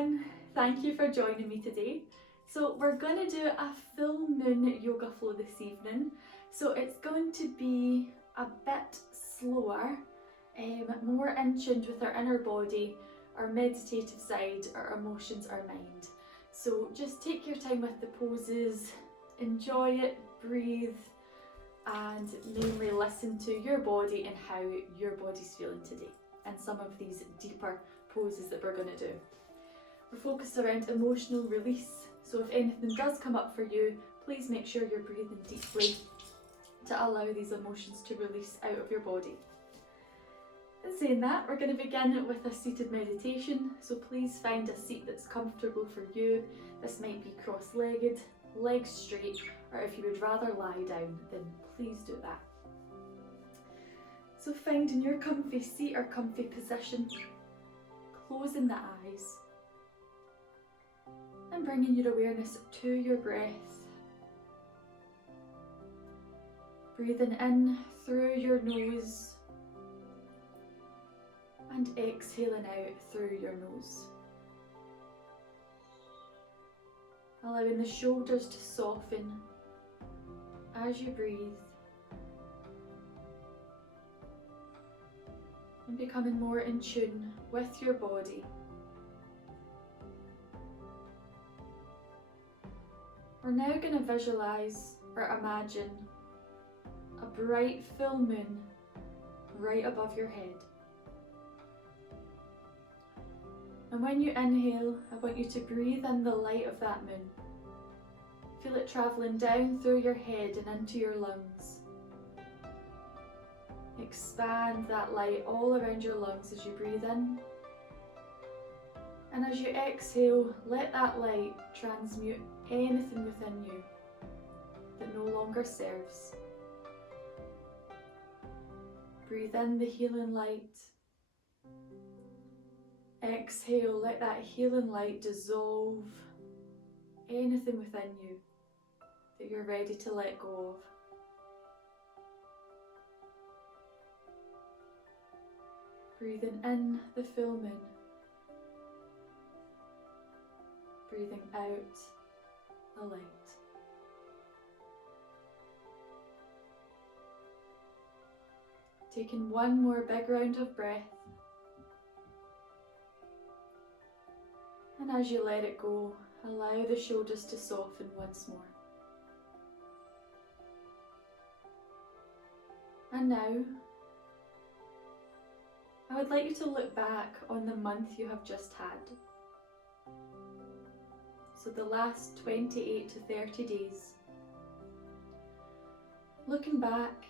everyone, thank you for joining me today. So we're going to do a full moon yoga flow this evening. So it's going to be a bit slower, more in tune with our inner body, our meditative side, our emotions, our mind. So just take your time with the poses, enjoy it, breathe, and mainly listen to your body and how your body's feeling today, and some of these deeper poses that we're going to do. We're focused around emotional release, so if anything does come up for you, please make sure you're breathing deeply to allow these emotions to release out of your body. In saying that, we're going to begin with a seated meditation, so please find a seat that's comfortable for you. This might be cross-legged, legs straight, or if you would rather lie down, then please do that. So finding your comfy seat or comfy position, closing the eyes, and bringing your awareness to your breath. Breathing in through your nose and exhaling out through your nose. Allowing the shoulders to soften as you breathe, and becoming more in tune with your body. We're now going to visualise or imagine a bright full moon right above your head. And when you inhale, I want you to breathe in the light of that moon. Feel it travelling down through your head and into your lungs. Expand that light all around your lungs as you breathe in. And as you exhale, let that light transmute anything within you that no longer serves. Breathe in the healing light. Exhale, let that healing light dissolve anything within you that you're ready to let go of. Breathing in the full moon. Breathing out the light. Taking one more big round of breath. And as you let it go, allow the shoulders to soften once more. And now, I would like you to look back on the month you have just had. So the last 28 to 30 days. Looking back,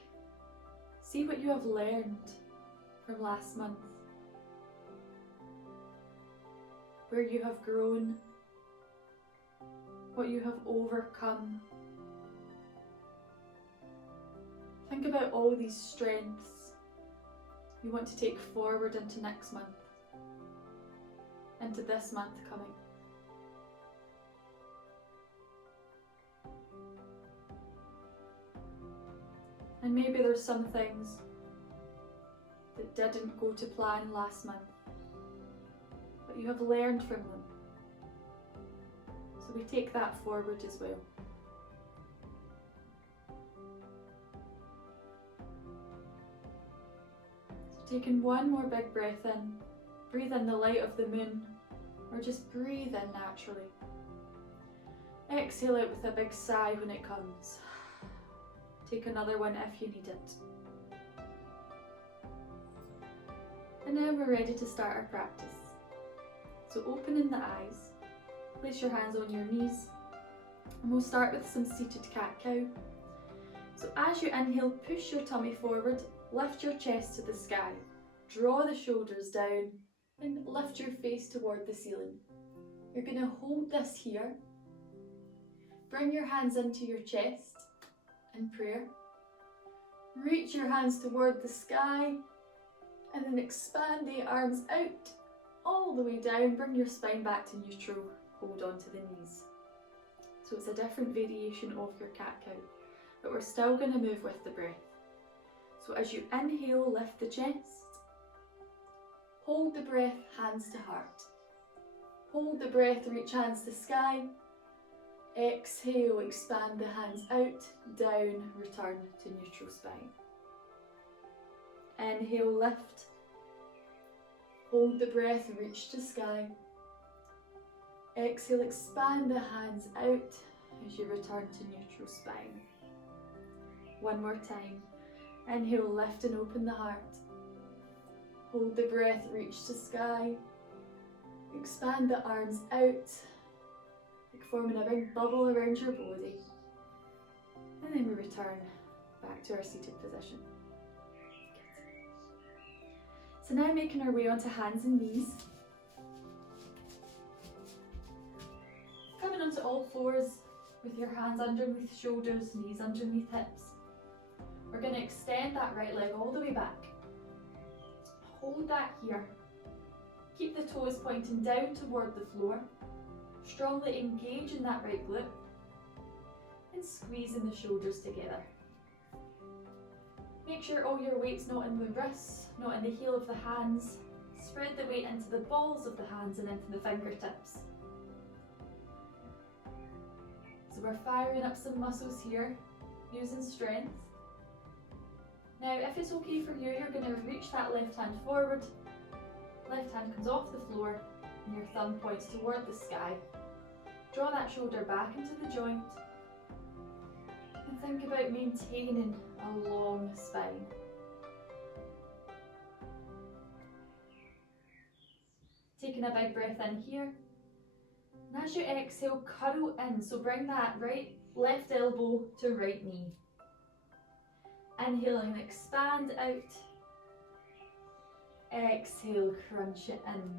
see what you have learned from last month. Where you have grown, what you have overcome. Think about all these strengths you want to take forward into next month, into this month coming. And maybe there's some things that didn't go to plan last month, but you have learned from them. So we take that forward as well. So taking one more big breath in, breathe in the light of the moon, or just breathe in naturally. Exhale out with a big sigh when it comes. Take another one if you need it. And now we're ready to start our practice. So opening the eyes, place your hands on your knees, and we'll start with some seated cat-cow. So as you inhale, push your tummy forward, lift your chest to the sky, draw the shoulders down, and lift your face toward the ceiling. You're going to hold this here, bring your hands into your chest in prayer, reach your hands toward the sky, and then expand the arms out all the way down, bring your spine back to neutral, hold on to the knees. So it's a different variation of your cat-cow, but we're still going to move with the breath. So as you inhale, lift the chest, hold the breath, hands to heart. Hold the breath, reach hands to sky. Exhale, expand the hands out, down, return to neutral spine. Inhale, lift. Hold the breath, reach to sky. Exhale, expand the hands out as you return to neutral spine. One more time. Inhale, lift and open the heart. Hold the breath, reach to sky. Expand the arms out, like forming a big bubble around your body. And then we return back to our seated position. Good. So now making our way onto hands and knees. Coming onto all fours with your hands underneath shoulders, knees underneath hips. We're going to extend that right leg all the way back. Hold that here. Keep the toes pointing down toward the floor. Strongly engage in that right glute. And squeezing the shoulders together. Make sure all your weight's not in the wrists, not in the heel of the hands. Spread the weight into the balls of the hands and into the fingertips. So we're firing up some muscles here, using strength. Now, if it's okay for you, you're going to reach that left hand forward. Left hand comes off the floor and your thumb points toward the sky. Draw that shoulder back into the joint and think about maintaining a long spine. Taking a big breath in here. And as you exhale, curl in. So bring that left elbow to right knee. Inhaling, expand out. Exhale, crunch it in.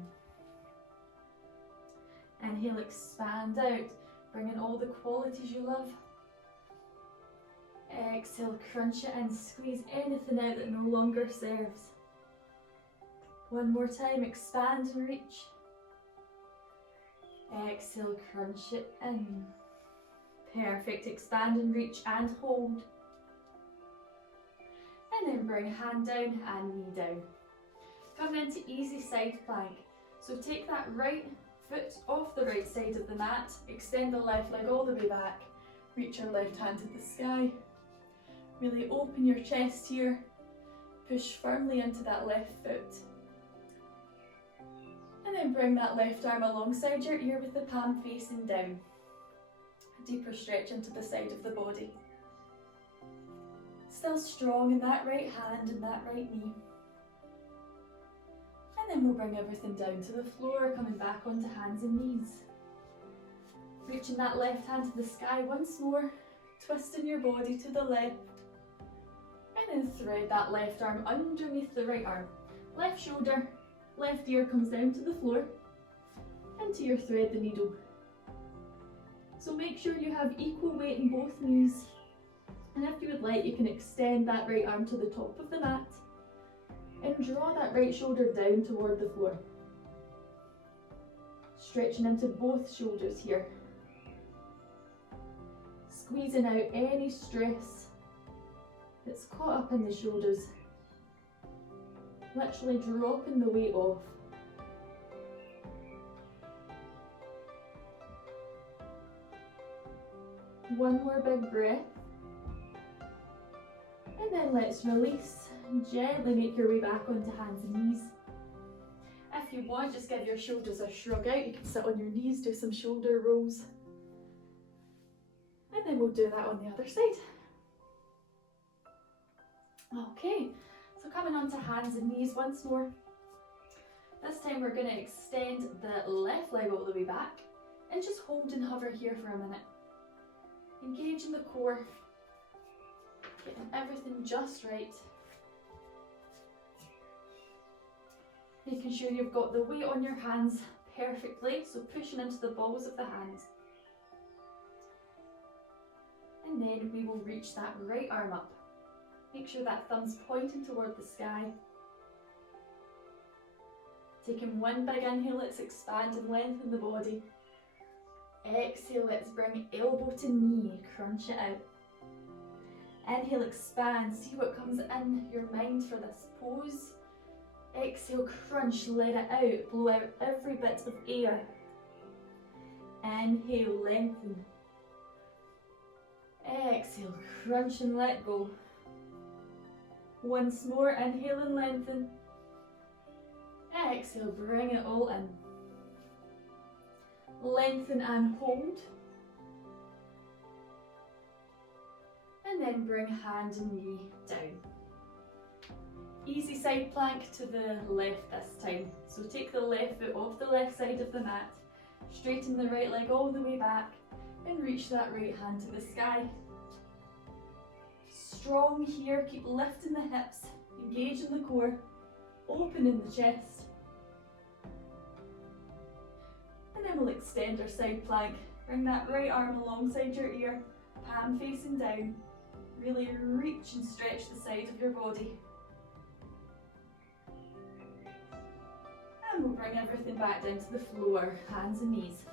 Inhale, expand out. Bring in all the qualities you love. Exhale, crunch it in. Squeeze anything out that no longer serves. One more time, expand and reach. Exhale, crunch it in. Perfect. Expand and reach and hold. And then bring hand down and knee down. Coming into easy side plank. So take that right foot off the right side of the mat, extend the left leg all the way back, reach your left hand to the sky. Really open your chest here, push firmly into that left foot. And then bring that left arm alongside your ear with the palm facing down. A deeper stretch into the side of the body. Still strong in that right hand and that right knee. And then we'll bring everything down to the floor, coming back onto hands and knees. Reaching that left hand to the sky once more, twisting your body to the left. And then thread that left arm underneath the right arm. Left shoulder, left ear comes down to the floor. Into your thread the needle. So make sure you have equal weight in both knees. And if you would like, you can extend that right arm to the top of the mat. And draw that right shoulder down toward the floor. Stretching into both shoulders here. Squeezing out any stress that's caught up in the shoulders. Literally dropping the weight off. One more big breath. And then let's release. Gently make your way back onto hands and knees. If you want, just give your shoulders a shrug out. You can sit on your knees, do some shoulder rolls. And then we'll do that on the other side. Okay, so coming onto hands and knees once more. This time we're going to extend the left leg all the way back and just hold and hover here for a minute. Engage in the core, getting everything just right. Making sure you've got the weight on your hands perfectly, so pushing into the balls of the hands. And then we will reach that right arm up. Make sure that thumb's pointing toward the sky. Taking one big inhale, let's expand and lengthen the body. Exhale, let's bring elbow to knee, crunch it out. Inhale, expand, see what comes in your mind for this pose. Exhale, crunch, let it out, blow out every bit of air. Inhale, lengthen. Exhale, crunch and let go. Once more, inhale and lengthen. Exhale, bring it all in. Lengthen and hold. And then bring hand and knee down. Easy side plank to the left this time. So take the left foot off the left side of the mat, straighten the right leg all the way back, and reach that right hand to the sky. Strong here, keep lifting the hips, engage in the core, open in the chest. And then we'll extend our side plank. Bring that right arm alongside your ear, palm facing down. Really reach and stretch the side of your body. And we'll bring everything back down to the floor, hands and knees.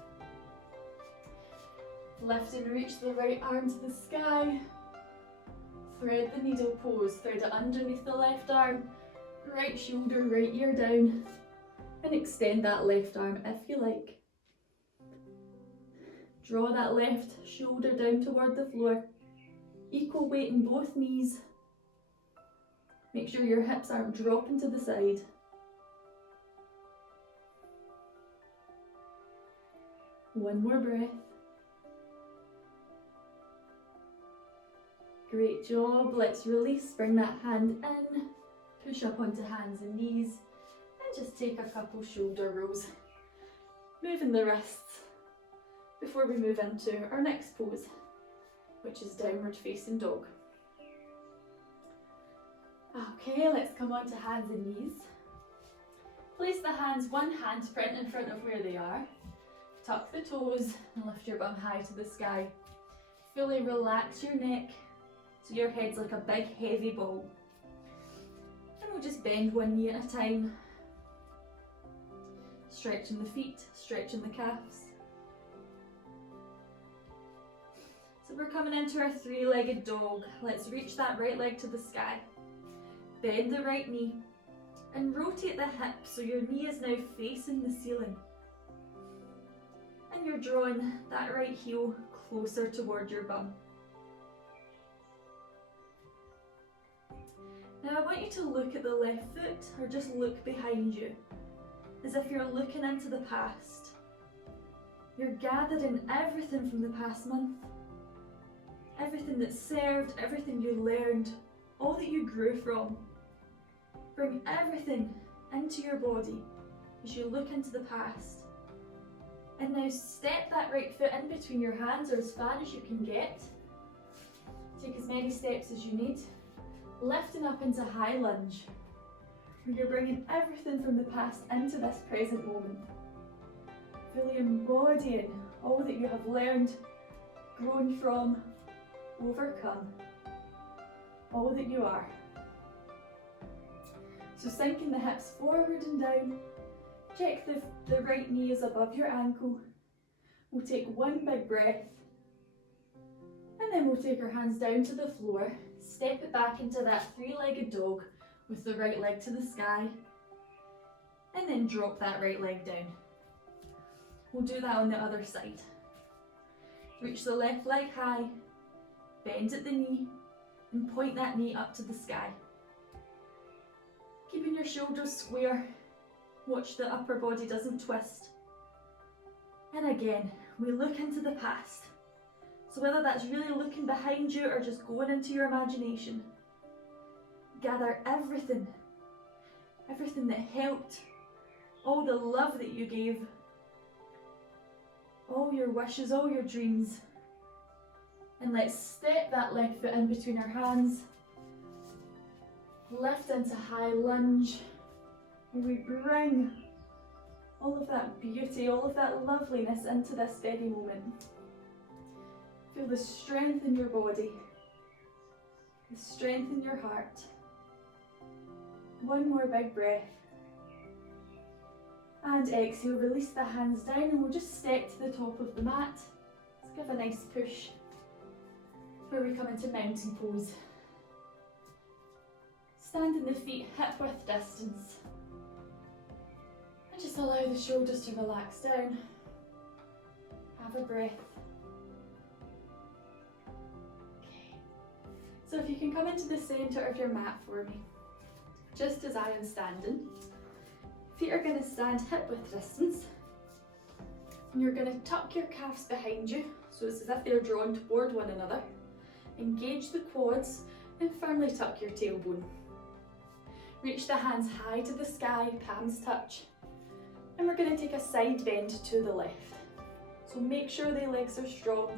Lift and reach the right arm to the sky. Thread the needle pose, thread it underneath the left arm, right shoulder, right ear down, and extend that left arm if you like. Draw that left shoulder down toward the floor, equal weight in both knees. Make sure your hips aren't dropping to the side. One more breath. Great job. Let's release, bring that hand in, push up onto hands and knees, and just take a couple shoulder rolls. Moving the wrists before we move into our next pose, which is downward facing dog. Okay, let's come onto hands and knees. Place the hands, one hand print in front of where they are. Tuck the toes and lift your bum high to the sky. Fully relax your neck so your head's like a big heavy ball. And we'll just bend one knee at a time. Stretching the feet, stretching the calves. So we're coming into our three-legged dog. Let's reach that right leg to the sky. Bend the right knee and rotate the hip so your knee is now facing the ceiling. And you're drawing that right heel closer toward your bum. Now I want you to look at the left foot or just look behind you, as if you're looking into the past. You're gathering everything from the past month, everything that served, everything you learned, all that you grew from. Bring everything into your body as you look into the past. And now step that right foot in between your hands, or as far as you can get. Take as many steps as you need. Lifting up into high lunge, where you're bringing everything from the past into this present moment. Fully embodying all that you have learned, grown from, overcome, all that you are. So sinking the hips forward and down. Check the right knee is above your ankle. We'll take one big breath. And then we'll take our hands down to the floor. Step it back into that three-legged dog with the right leg to the sky. And then drop that right leg down. We'll do that on the other side. Reach the left leg high, bend at the knee, and point that knee up to the sky. Keeping your shoulders square. Watch the upper body doesn't twist. And again, we look into the past. So whether that's really looking behind you or just going into your imagination, gather everything that helped, all the love that you gave, all your wishes, all your dreams. And let's step that left foot in between our hands, lift into high lunge, and we bring all of that beauty, all of that loveliness into this very moment. Feel the strength in your body, the strength in your heart. One more big breath. And exhale, release the hands down, and we'll just step to the top of the mat. Let's give a nice push where we come into mountain pose. Standing the feet hip width distance. And just allow the shoulders to relax down. Have a breath. Okay. So if you can come into the centre of your mat for me, just as I am standing. Feet are going to stand hip width distance. And you're going to tuck your calves behind you, so it's as if they're drawn toward one another. Engage the quads and firmly tuck your tailbone. Reach the hands high to the sky, palms touch. And we're going to take a side bend to the left. So make sure the legs are strong.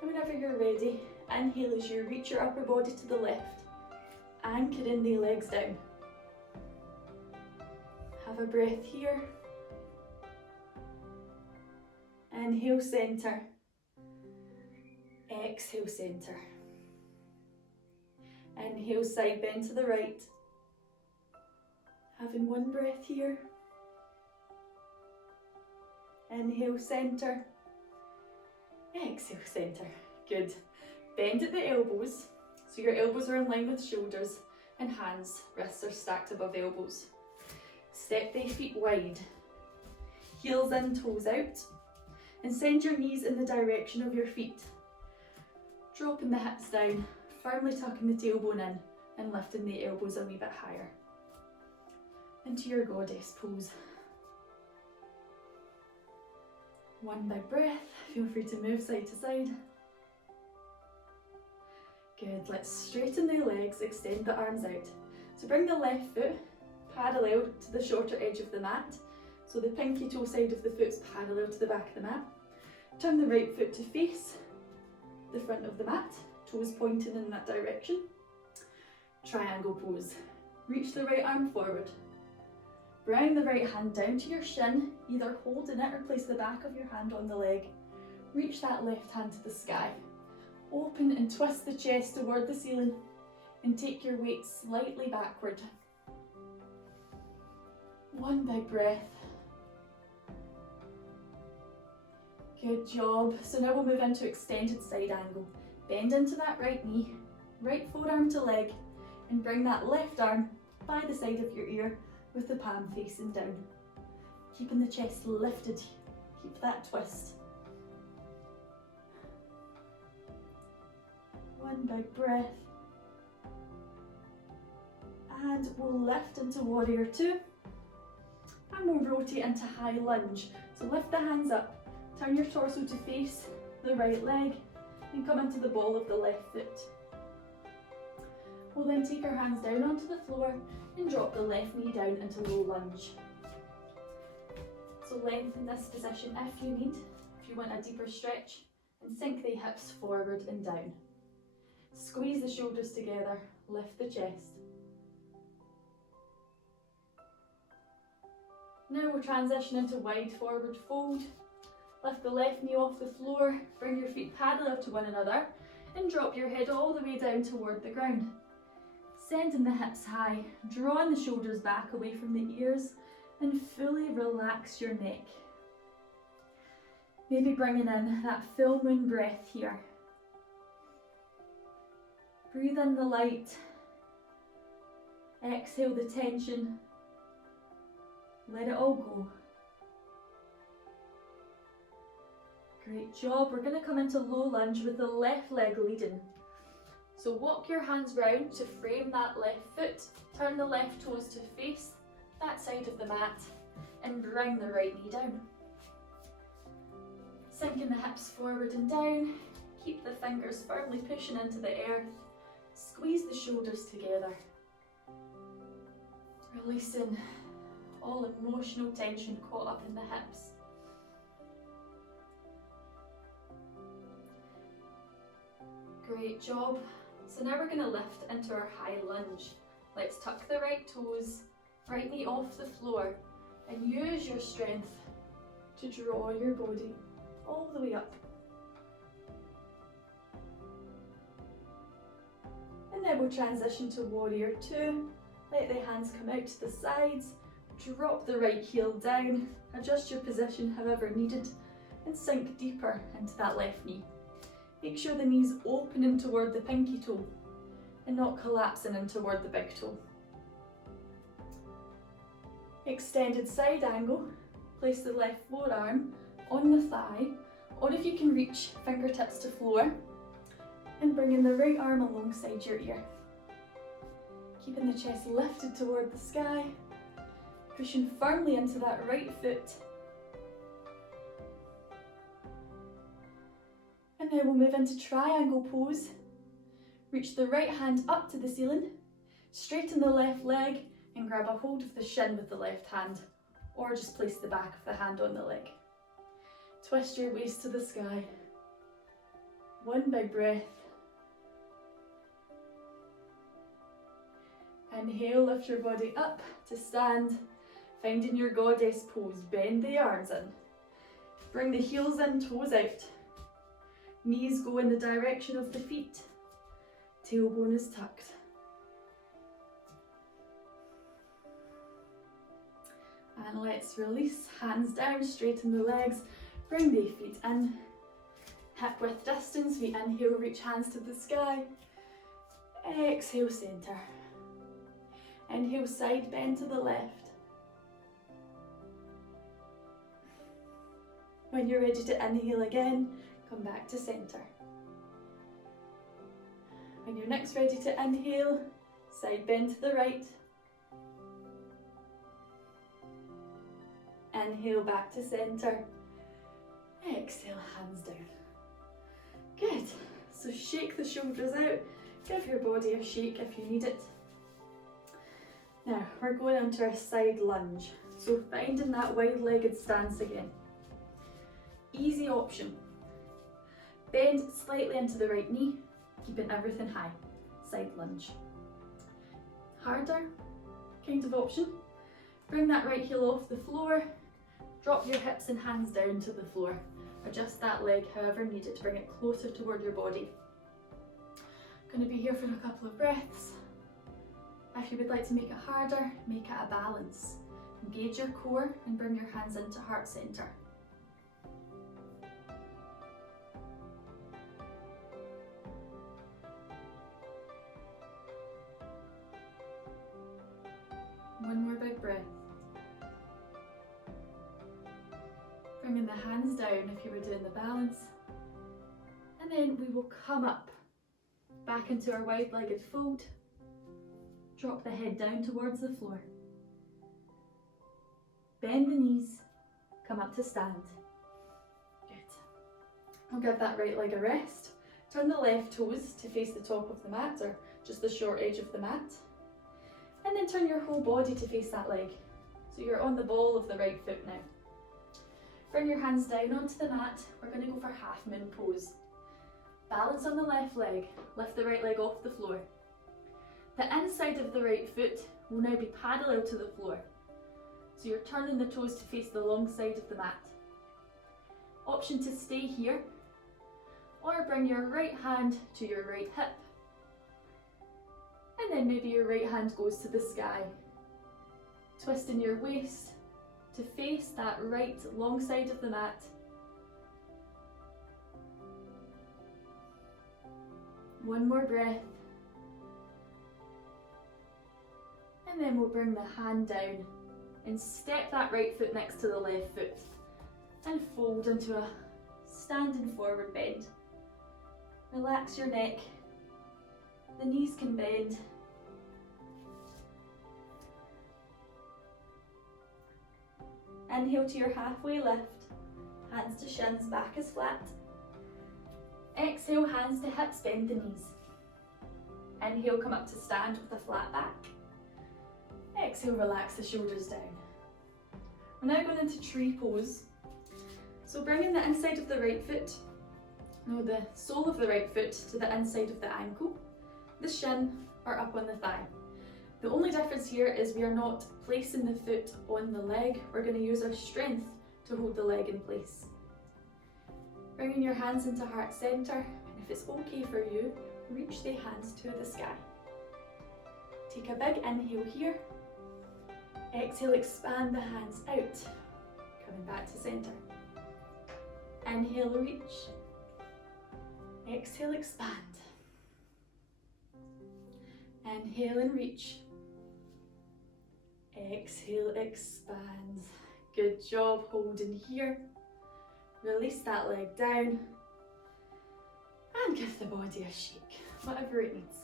And whenever you're ready, inhale as you reach your upper body to the left. Anchoring the legs down. Have a breath here. Inhale, centre. Exhale, centre. Inhale, side bend to the right. Having one breath here. Inhale, centre. Exhale, centre. Good. Bend at the elbows, so your elbows are in line with shoulders, and hands, wrists are stacked above elbows. Step the feet wide. Heels in, toes out. And send your knees in the direction of your feet. Dropping the hips down, firmly tucking the tailbone in, and lifting the elbows a wee bit higher. Into your goddess pose. One big breath, feel free to move side to side. Good, let's straighten the legs, extend the arms out. So bring the left foot parallel to the shorter edge of the mat. So the pinky toe side of the foot's parallel to the back of the mat. Turn the right foot to face the front of the mat, toes pointing in that direction. Triangle pose. Reach the right arm forward. Bring the right hand down to your shin, either holding it or place the back of your hand on the leg. Reach that left hand to the sky. Open and twist the chest toward the ceiling and take your weight slightly backward. One big breath. Good job. So now we'll move into extended side angle. Bend into that right knee, right forearm to leg, and bring that left arm by the side of your ear with the palm facing down. Keeping the chest lifted. Keep that twist. One big breath. And we'll lift into warrior two. And we'll rotate into high lunge. So lift the hands up. Turn your torso to face the right leg and come into the ball of the left foot. We'll then take our hands down onto the floor and drop the left knee down into low lunge. So lengthen this position if you need, if you want a deeper stretch, and sink the hips forward and down. Squeeze the shoulders together, lift the chest. Now we'll transition into wide forward fold. Lift the left knee off the floor, bring your feet parallel to one another, and drop your head all the way down toward the ground. Sending the hips high, drawing the shoulders back away from the ears, and fully relax your neck. Maybe bringing in that full moon breath here. Breathe in the light. Exhale the tension. Let it all go. Great job. We're going to come into low lunge with the left leg leading. So walk your hands round to frame that left foot. Turn the left toes to face that side of the mat and bring the right knee down. Sinking the hips forward and down. Keep the fingers firmly pushing into the earth. Squeeze the shoulders together. Releasing all emotional tension caught up in the hips. Great job. So now we're going to lift into our high lunge. Let's tuck the right toes, right knee off the floor, and use your strength to draw your body all the way up. And then we'll transition to warrior two. Let the hands come out to the sides, drop the right heel down, adjust your position however needed, and sink deeper into that left knee. Make sure the knee's opening toward the pinky toe and not collapsing in toward the big toe. Extended side angle. Place the left forearm on the thigh, Or if you can reach fingertips to floor and bringing the right arm alongside your ear. Keeping the chest lifted toward the sky, pushing firmly into that right foot. And then we'll move into triangle pose. Reach the right hand up to the ceiling, straighten the left leg and grab a hold of the shin with the left hand, or just place the back of the hand on the leg. Twist your waist to the sky. One big breath. Inhale, lift your body up to stand, finding your goddess pose. Bend the arms in. Bring the heels in, toes out. Knees go in the direction of the feet. Tailbone is tucked. And let's release, hands down, straighten the legs, bring the feet in. Hip width distance, we inhale, reach hands to the sky. Exhale, centre. Inhale, side bend to the left. When you're ready to inhale again, come back to centre. When you're next ready to inhale, side bend to the right. Inhale, back to centre. Exhale, hands down. Good. So shake the shoulders out. Give your body a shake if you need it. Now, we're going into our side lunge. So finding that wide-legged stance again. Easy option. Bend slightly into the right knee, keeping everything high. Side lunge. Harder kind of option. Bring that right heel off the floor. Drop your hips and hands down to the floor. Adjust that leg however needed. Bring it closer toward your body. Going to be here for a couple of breaths. If you would like to make it harder, make it a balance. Engage your core and bring your hands into heart center. One more big breath. Bringing the hands down if you were doing the balance. And then we will come up, back into our wide-legged fold. Drop the head down towards the floor. Bend the knees, come up to stand. Good. I'll give that right leg a rest. Turn the left toes to face the top of the mat, or just the short edge of the mat. And then turn your whole body to face that leg. So you're on the ball of the right foot now. Bring your hands down onto the mat. We're going to go for half moon pose. Balance on the left leg. Lift the right leg off the floor. The inside of the right foot will now be parallel to the floor. So you're turning the toes to face the long side of the mat. Option to stay here, or bring your right hand to your right hip. And then maybe your right hand goes to the sky. Twisting your waist to face that right long side of the mat. One more breath. And then we'll bring the hand down and step that right foot next to the left foot and fold into a standing forward bend. Relax your neck. The knees can bend. Inhale to your halfway lift. Hands to shins, back is flat. Exhale, hands to hips, bend the knees. Inhale, come up to stand with a flat back. Exhale, relax the shoulders down. We're now going into tree pose. So bringing the inside of the right foot, the sole of the right foot to the inside of the ankle, the shin or up on the thigh. The only difference here is we are not placing the foot on the leg. We're going to use our strength to hold the leg in place. Bringing your hands into heart center, and if it's okay for you, reach the hands to the sky. Take a big inhale here. Exhale, expand the hands out, coming back to center. Inhale, reach. Exhale, expand. Inhale and reach. Exhale, expand. Good job holding here. Release that leg down and give the body a shake, whatever it needs.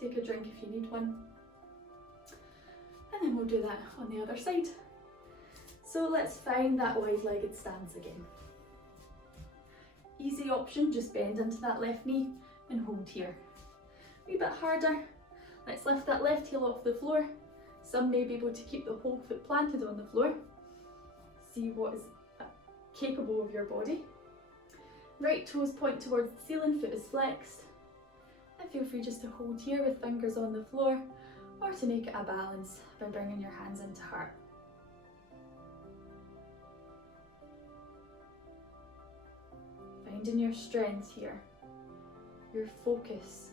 Take a drink if you need one. And then we'll do that on the other side. So let's find that wide-legged stance again. Easy option, just bend into that left knee and hold here. A wee bit harder. Let's lift that left heel off the floor. Some may be able to keep the whole foot planted on the floor. See what is capable of your body. Right toes point towards the ceiling, foot is flexed. And feel free just to hold here with fingers on the floor, or to make it a balance by bringing your hands into heart. Finding your strength here, your focus.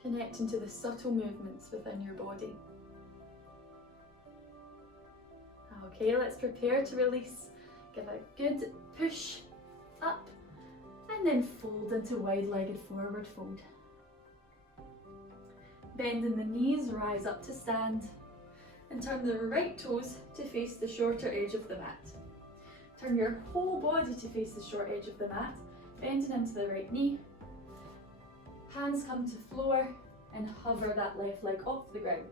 Connecting to the subtle movements within your body. Okay, let's prepare to release. Give a good push up and then fold into wide-legged forward fold. Bending the knees, rise up to stand and turn the right toes to face the shorter edge of the mat. Turn your whole body to face the short edge of the mat, bending into the right knee. Hands come to floor and hover that left leg off the ground.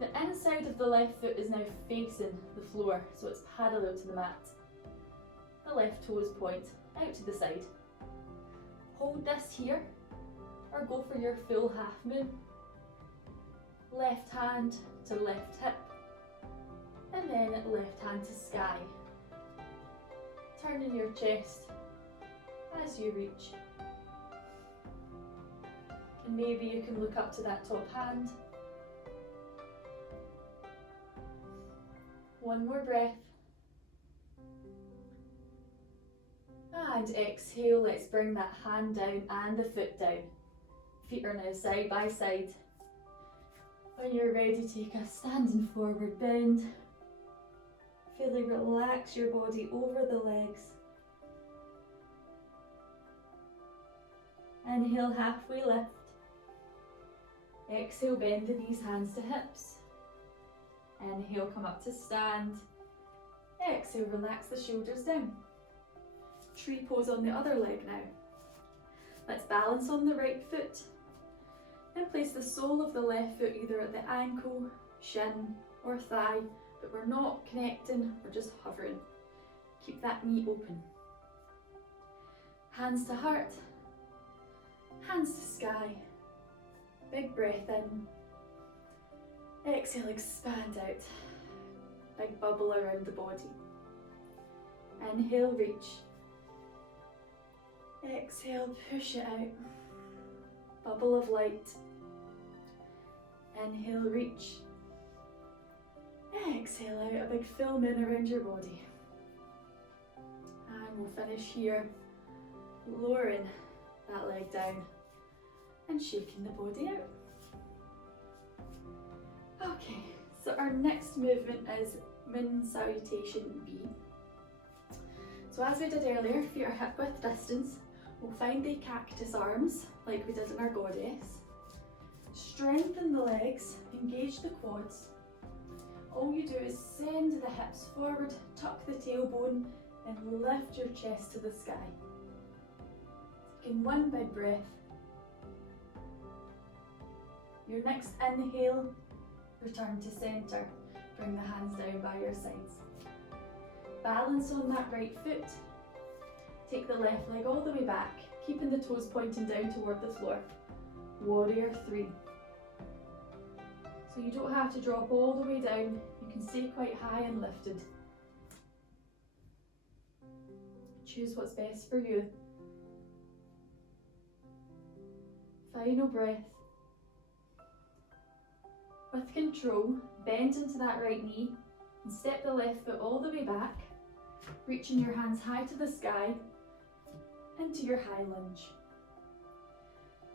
The inside of the left foot is now facing the floor, so it's parallel to the mat. The left toes point out to the side. Hold this here, or go for your full half moon. Left hand to left hip, and then left hand to sky. Turning your chest as you reach. And maybe you can look up to that top hand. One more breath. And exhale, let's bring that hand down and the foot down. Feet are now side by side. When you're ready, take a standing forward bend. Fully relax your body over the legs. Inhale, halfway lift. Exhale, bend the knees, hands to hips. Inhale, come up to stand. Exhale, relax the shoulders down. Tree pose on the other leg now. Let's balance on the right foot and place the sole of the left foot either at the ankle, shin or thigh, but we're not connecting, we're just hovering. Keep that knee open. Hands to heart, hands to sky. Big breath in. Exhale, expand out. Big bubble around the body. Inhale, reach. Exhale, push it out. Bubble of light. Inhale, reach. Exhale out, a big film in around your body. And we'll finish here, lowering that leg down and shaking the body out. Okay, so our next movement is Moon Salutation B. So as we did earlier, feet are hip width distance. We'll find the cactus arms, like we did in our goddess. Strengthen the legs, engage the quads. All you do is send the hips forward, tuck the tailbone, and lift your chest to the sky. Taking one big breath. Your next inhale, return to centre. Bring the hands down by your sides. Balance on that right foot. Take the left leg all the way back, keeping the toes pointing down toward the floor. Warrior 3. So you don't have to drop all the way down, you can stay quite high and lifted. Choose what's best for you. Final breath. With control, bend into that right knee and step the left foot all the way back, reaching your hands high to the sky into your high lunge.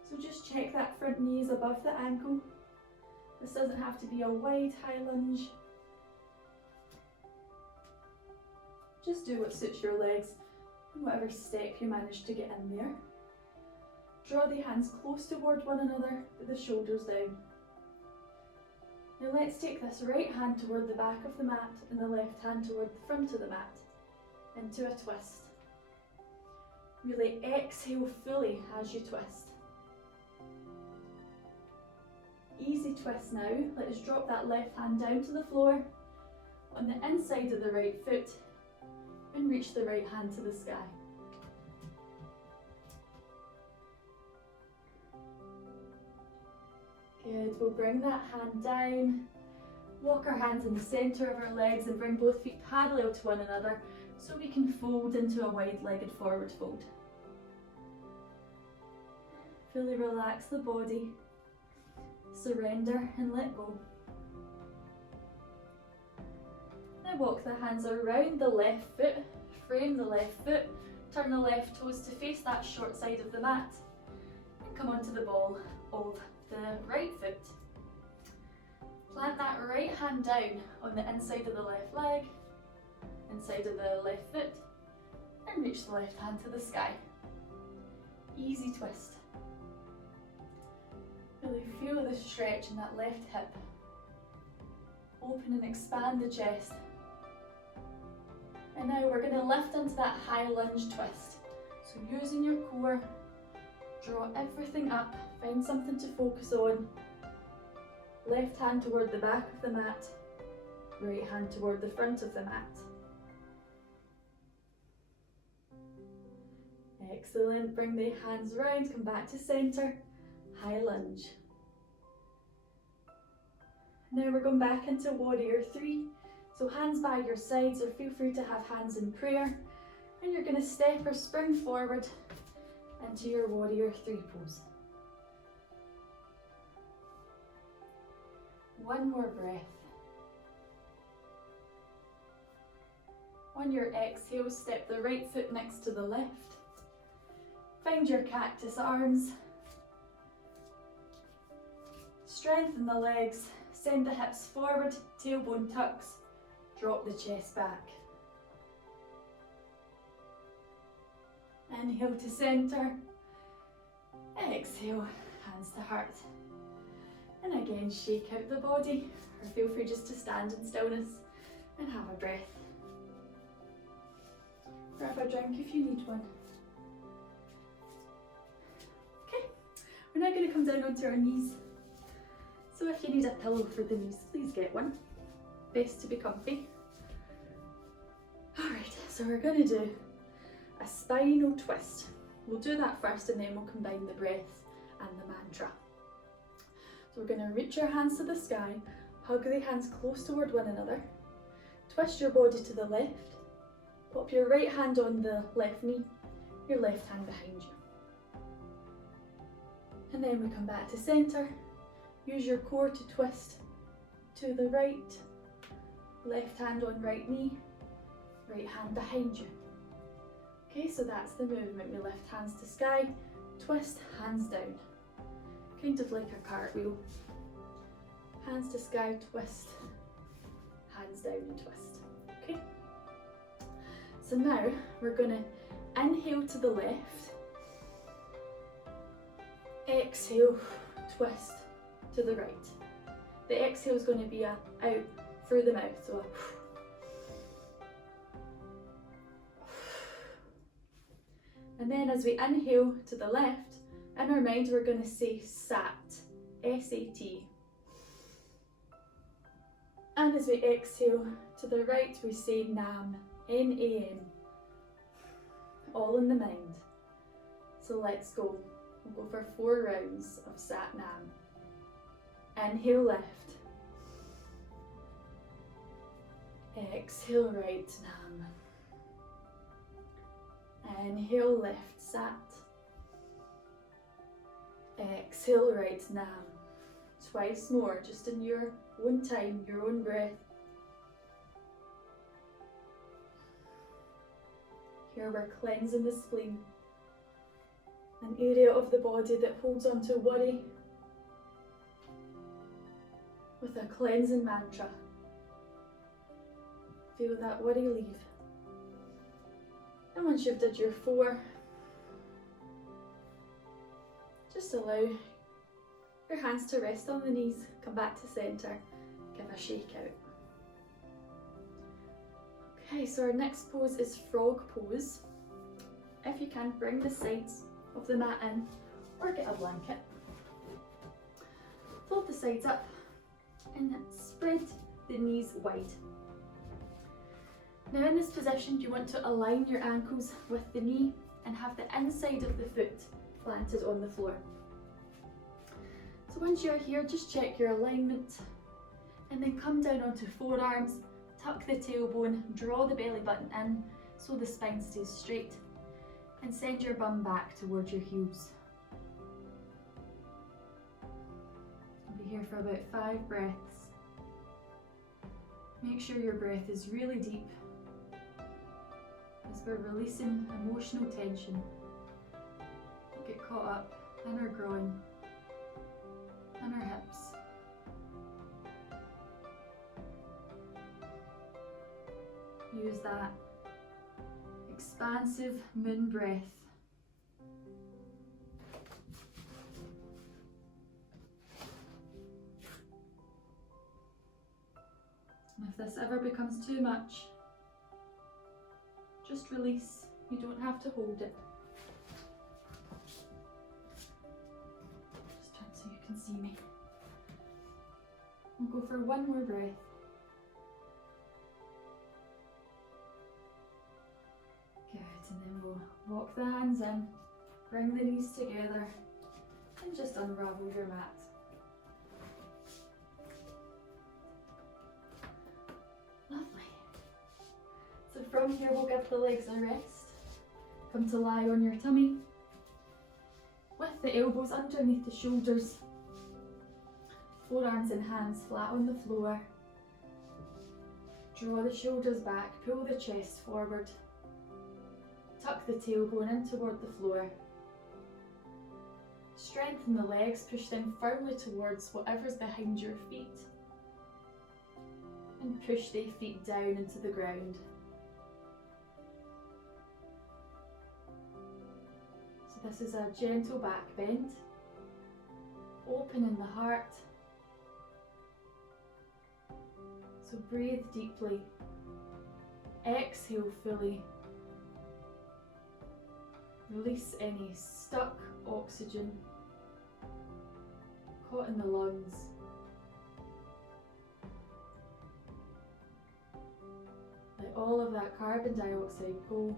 So just check that front knee is above the ankle. This doesn't have to be a wide high lunge. Just do what suits your legs and whatever step you manage to get in there. Draw the hands close toward one another with the shoulders down. Now let's take this right hand toward the back of the mat and the left hand toward the front of the mat into a twist. Really exhale fully as you twist. Easy twist now. Let us drop that left hand down to the floor on the inside of the right foot and reach the right hand to the sky. Good, we'll bring that hand down, walk our hands in the centre of our legs and bring both feet parallel to one another so we can fold into a wide-legged forward fold. Fully relax the body, surrender and let go. Now walk the hands around the left foot, frame the left foot, turn the left toes to face that short side of the mat and come onto the ball of the right foot. Plant that right hand down on the inside of the left leg, inside of the left foot, and reach the left hand to the sky. Easy twist. Really feel the stretch in that left hip. Open and expand the chest. And now we're going to lift into that high lunge twist. So using your core, draw everything up, find something to focus on. Left hand toward the back of the mat, right hand toward the front of the mat. Excellent, bring the hands round, come back to centre, high lunge. Now we're going back into warrior three. So hands by your sides, or feel free to have hands in prayer. And you're going to step or spring forward into your warrior three pose. One more breath. On your exhale, step the right foot next to the left. Find your cactus arms. Strengthen the legs, send the hips forward, tailbone tucks, drop the chest back. Inhale to centre, exhale, hands to heart. And again, shake out the body, or feel free just to stand in stillness and have a breath. Grab a drink if you need one. Okay, we're now going to come down onto our knees. So if you need a pillow for the knees, please get one. Best to be comfy. Alright, so we're going to do a spinal twist. We'll do that first and then we'll combine the breath and the mantra. So we're going to reach your hands to the sky, hug the hands close toward one another, twist your body to the left, pop your right hand on the left knee, your left hand behind you. And then we come back to centre, use your core to twist to the right, left hand on right knee, right hand behind you. Okay, so that's the movement. We lift hands to sky, twist, hands down. Kind of like a cartwheel. Hands to sky, twist, hands down and twist. Okay. So now we're going to inhale to the left, exhale, twist to the right. The exhale is going to be a out through the mouth, so a and then as we inhale to the left, in our mind we're going to say sat, S-A-T. And as we exhale to the right, we say nam, N-A-M. All in the mind. So let's go. We'll go for 4 rounds of sat nam. Inhale left. Exhale right, nam. Inhale left, sat. Exhale right, nam. Twice more, just in your own time, your own breath. Here we're cleansing the spleen, an area of the body that holds on to worry, with a cleansing mantra. Feel that worry leave. And once you've did your 4, Just allow your hands to rest on the knees, come back to centre, give a shake out. Okay, so our next pose is frog pose. If you can, bring the sides of the mat in or get a blanket. Fold the sides up and spread the knees wide. Now in this position you want to align your ankles with the knee and have the inside of the foot planted on the floor. So once you're here, just check your alignment and then come down onto forearms, tuck the tailbone, draw the belly button in so the spine stays straight, and send your bum back towards your heels. I'll be here for about 5 breaths. Make sure your breath is really deep as we're releasing emotional tension. Don't get caught up in our groin and our hips. Use that expansive moon breath. And if this ever becomes too much, just release. You don't have to hold it. Just turn so you can see me. We'll go for one more breath. Good, and then we'll walk the hands in, bring the knees together, and just unravel your mat. Lovely. So from here we'll give the legs a rest. Come to lie on your tummy with the elbows underneath the shoulders, forearms and hands flat on the floor. Draw the shoulders back, pull the chest forward, tuck the tailbone in toward the floor. Strengthen the legs, push them firmly towards whatever's behind your feet, and push the feet down into the ground. So this is a gentle back bend, opening the heart. So breathe deeply, exhale fully. Release any stuck oxygen caught in the lungs. Let all of that carbon dioxide go.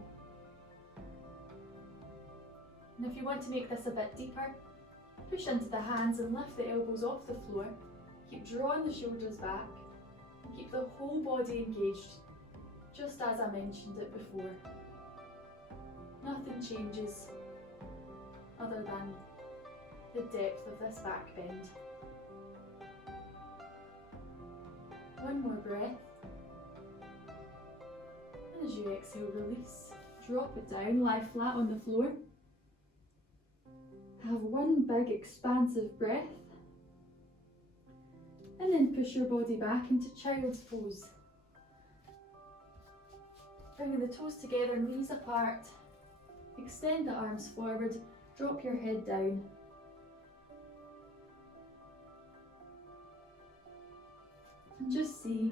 And if you want to make this a bit deeper, push into the hands and lift the elbows off the floor. Keep drawing the shoulders back and keep the whole body engaged, just as I mentioned it before. Nothing changes other than the depth of this back bend. One more breath. And as you exhale, release. Drop it down, lie flat on the floor. Have one big expansive breath. And then push your body back into child's pose. Bringing the toes together, knees apart. Extend the arms forward, drop your head down. And just see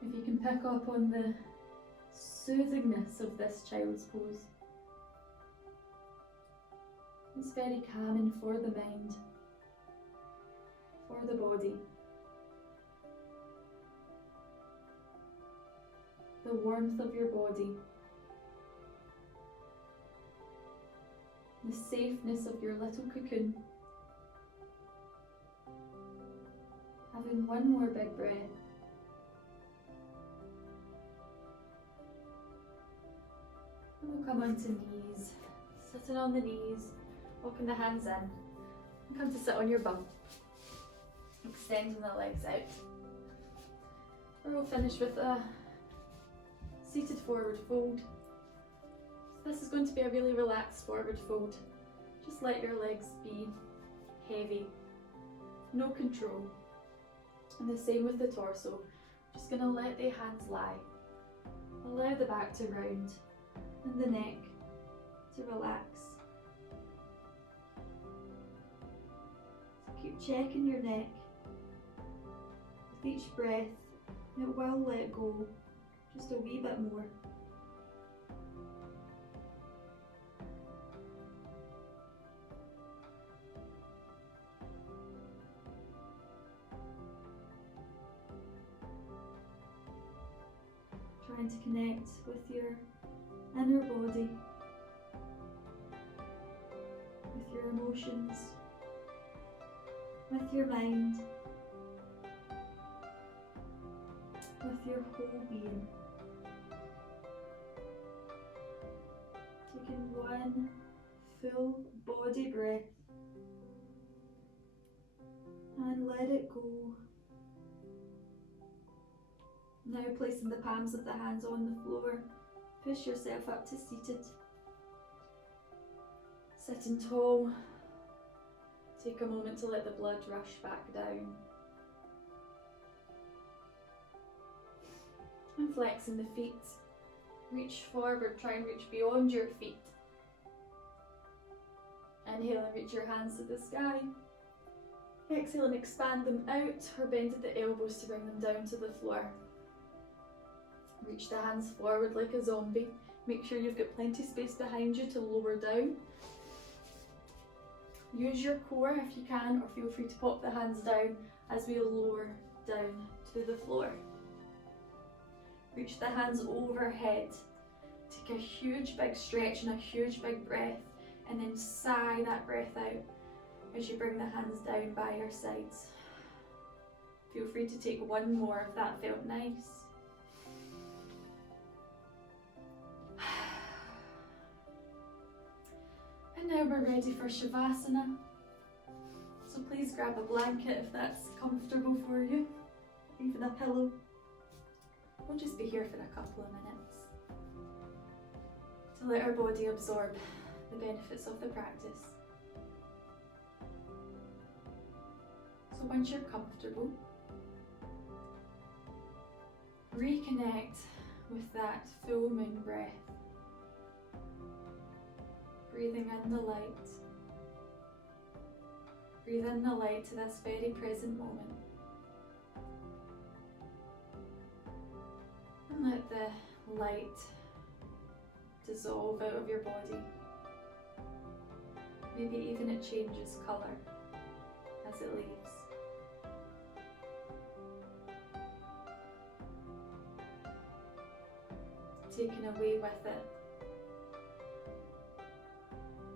if you can pick up on the soothingness of this child's pose. It's very calming for the mind, for the body. The warmth of your body. The safeness of your little cocoon. Having one more big breath. And we'll come onto knees, sitting on the knees, walking the hands in, and come to sit on your bum, extending the legs out. We'll finish with a seated forward fold. This is going to be a really relaxed forward fold. Just let your legs be heavy, no control. And the same with the torso. Just going to let the hands lie. Allow the back to round and the neck to relax. Keep checking your neck. With each breath, it will let go just a wee bit more. Trying to connect with your inner body, with your emotions, with your mind, with your whole being. Taking one full body breath and let it go. Now placing the palms of the hands on the floor, push yourself up to seated. Sitting tall, take a moment to let the blood rush back down. And flexing the feet, reach forward, try and reach beyond your feet. Inhale and reach your hands to the sky. Exhale and expand them out or bend at the elbows to bring them down to the floor. Reach the hands forward like a zombie. Make sure you've got plenty of space behind you to lower down. Use your core if you can, or feel free to pop the hands down as we lower down to the floor. Reach the hands overhead. Take a huge big stretch and a huge big breath, and then sigh that breath out as you bring the hands down by your sides. Feel free to take one more if that felt nice. And now we're ready for Savasana. So please grab a blanket if that's comfortable for you, even a pillow. We'll just be here for a couple of minutes to let our body absorb the benefits of the practice. So once you're comfortable, reconnect with that full moon breath. Breathing in the light. Breathe in the light to this very present moment. And let the light dissolve out of your body. Maybe even it changes colour as it leaves. Taking away with it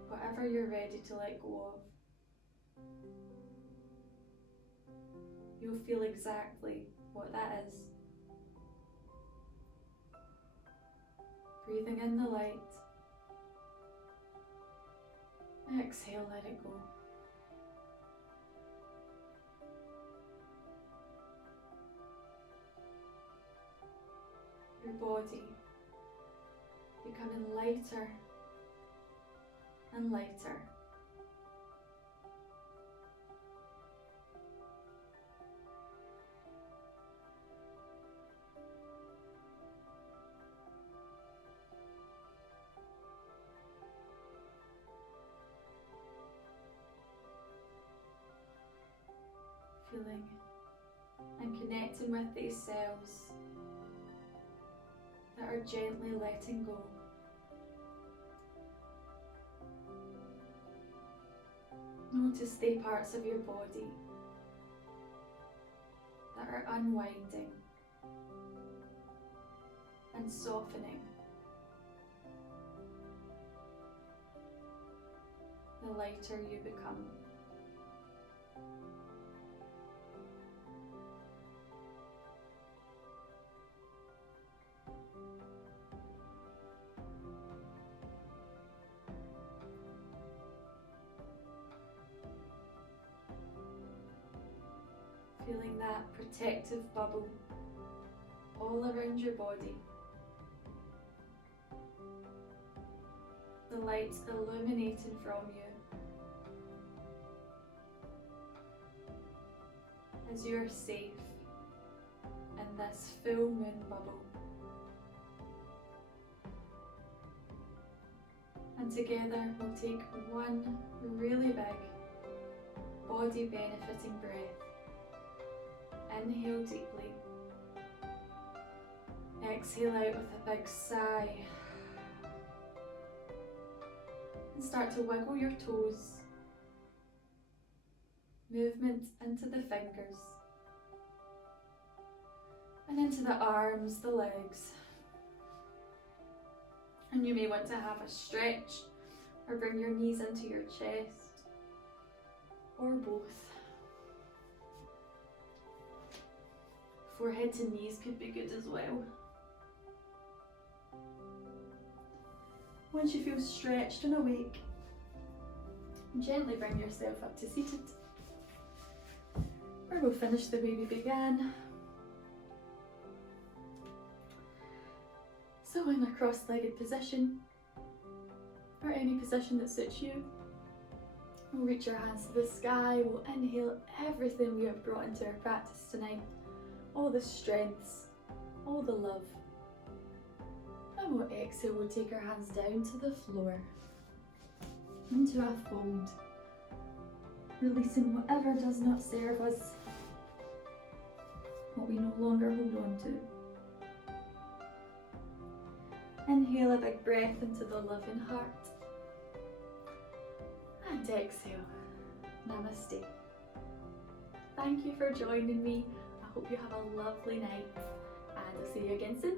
whatever you're ready to let go of. You'll feel exactly what that is. Breathing in the light. Exhale, let it go. Your body becoming lighter and lighter. Feeling and connecting with these cells that are gently letting go. Notice the parts of your body that are unwinding and softening. The lighter you become. Feeling that protective bubble all around your body. The light illuminating from you as you're safe in this full moon bubble. And together we'll take one really big body benefiting breath. Inhale deeply. Exhale out with a big sigh. And start to wiggle your toes. Movement into the fingers. And into the arms, the legs. And you may want to have a stretch or bring your knees into your chest, or both. Forehead to knees could be good as well. Once you feel stretched and awake, gently bring yourself up to seated, or we'll finish the way we began. So in a cross-legged position, or any position that suits you, we'll reach our hands to the sky, we'll inhale everything we have brought into our practice tonight, all the strengths, all the love. And we'll exhale, we'll take our hands down to the floor, into a fold, releasing whatever does not serve us, what we no longer hold on to. Inhale a big breath into the loving heart. And exhale. Namaste. Thank you for joining me. I hope you have a lovely night, and I'll see you again soon.